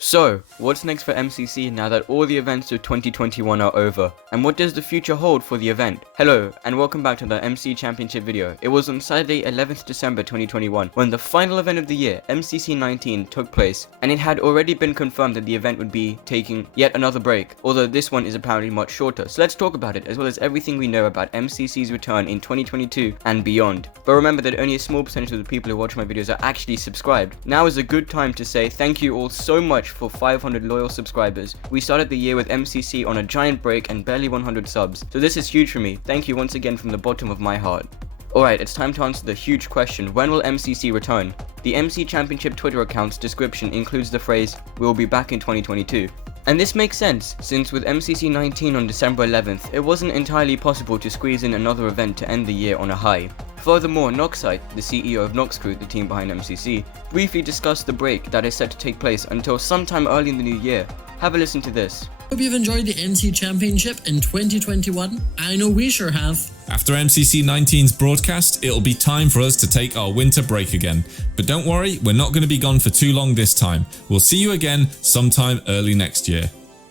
So, what's next for MCC now that all the events of 2021 are over? And what does the future hold for the event? Hello, and welcome back to the MC Championship video. It was on Saturday 11th December 2021 when the final event of the year, MCC 19, took place, and it had already been confirmed that the event would be taking yet another break, although this one is apparently much shorter. So let's talk about it, as well as everything we know about MCC's return in 2022 and beyond. But remember that only a small percentage of the people who watch my videos are actually subscribed. Now is a good time to say thank you all so much for 500 loyal subscribers. We started the year with MCC on a giant break and barely 100 subs, so this is huge for me. Thank you once again from the bottom of my heart. Alright, it's time to answer the huge question: when will MCC return? The MC Championship Twitter account's description includes the phrase, "We'll be back in 2022. And this makes sense, since with MCC 19 on December 11th, it wasn't entirely possible to squeeze in another event to end the year on a high. Furthermore, Noxcrew, the CEO of Noxcrew, the team behind MCC, briefly discussed the break that is set to take place until sometime early in the new year. Have a listen to this. Hope you've enjoyed the MC Championship in 2021. I know we sure have. After MCC 19's broadcast, it'll be time for us to take our winter break again. But don't worry, we're not going to be gone for too long this time. We'll see you again sometime early next year.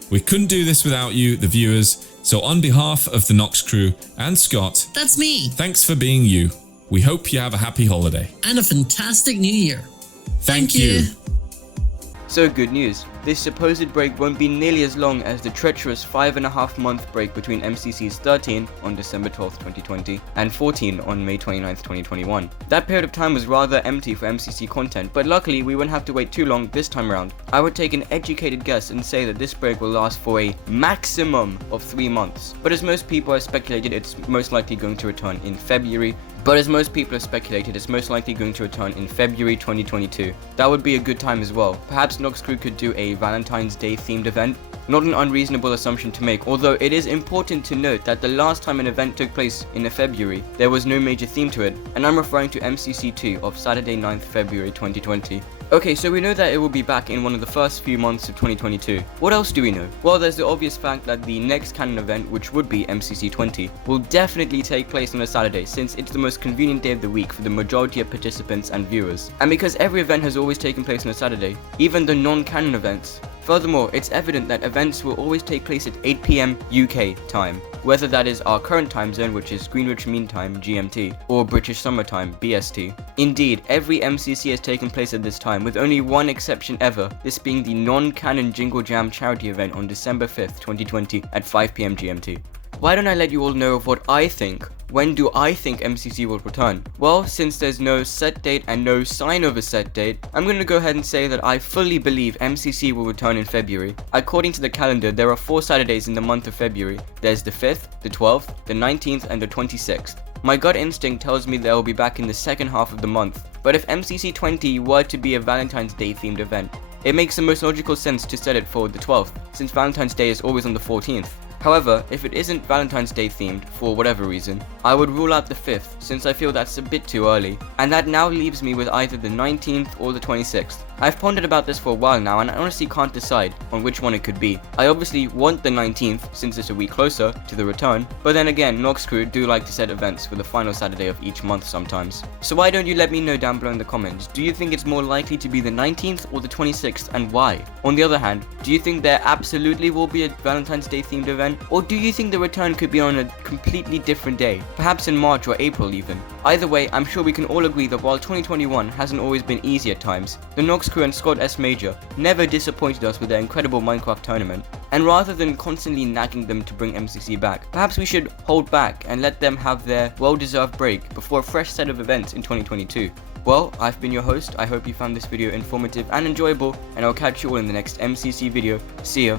We couldn't do this without you, the viewers, so on behalf of the Noxcrew and Scott, That's me. thanks for being you. We hope you have a happy holiday. And a fantastic new year. Thank you. So good news, this supposed break won't be nearly as long as the treacherous 5.5-month break between MCC's 13 on December 12th, 2020 and 14 on May 29th, 2021. That period of time was rather empty for MCC content, but luckily we won't have to wait too long this time around. I would take an educated guess and say that this break will last for a maximum of 3 months, but as most people have speculated, it's most likely going to return in February. But as most people have speculated, it's most likely going to return in February 2022. That would be a good time as well. Perhaps Noxcrew could do a Valentine's Day themed event. Not an unreasonable assumption to make, although it is important to note that the last time an event took place in February, there was no major theme to it, and I'm referring to MCC2 of Saturday 9th February 2020. Okay, so we know that it will be back in one of the first few months of 2022. What else do we know? Well, there's the obvious fact that the next canon event, which would be MCC 20, will definitely take place on a Saturday, since it's the most convenient day of the week for the majority of participants and viewers. And because every event has always taken place on a Saturday, even the non-canon events. Furthermore, it's evident that events will always take place at 8 PM UK time, whether that is our current time zone, which is Greenwich Mean Time GMT, or British Summer Time BST. Indeed, every MCC has taken place at this time, with only one exception ever, this being the non-canon Jingle Jam charity event on December 5th, 2020 at 5 PM GMT. Why don't I let you all know of what I think? When do I think MCC will return? Well, since there's no set date and no sign of a set date, I'm going to go ahead and say that I fully believe MCC will return in February. According to the calendar, there are 4 Saturdays in the month of February. There's the 5th, the 12th, the 19th, and the 26th. My gut instinct tells me they'll be back in the second half of the month. But if MCC 20 were to be a Valentine's Day themed event, it makes the most logical sense to set it for the 12th, since Valentine's Day is always on the 14th. However, if it isn't Valentine's Day themed for whatever reason, I would rule out the 5th, since I feel that's a bit too early, and that now leaves me with either the 19th or the 26th. I've pondered about this for a while now, and I honestly can't decide on which one it could be. I obviously want the 19th, since it's a week closer to the return, but then again, Noxcrew do like to set events for the final Saturday of each month sometimes. So why don't you let me know down below in the comments, do you think it's more likely to be the 19th or the 26th, and why? On the other hand, do you think there absolutely will be a Valentine's Day themed event, or do you think the return could be on a completely different day, perhaps in March or April even? Either way, I'm sure we can all agree that while 2021 hasn't always been easy at times, the Noxcrew and Scott S. Major never disappointed us with their incredible Minecraft tournament. And rather than constantly nagging them to bring MCC back, perhaps we should hold back and let them have their well-deserved break before a fresh set of events in 2022. Well, I've been your host. I hope you found this video informative and enjoyable, and I'll catch you all in the next MCC video. See ya.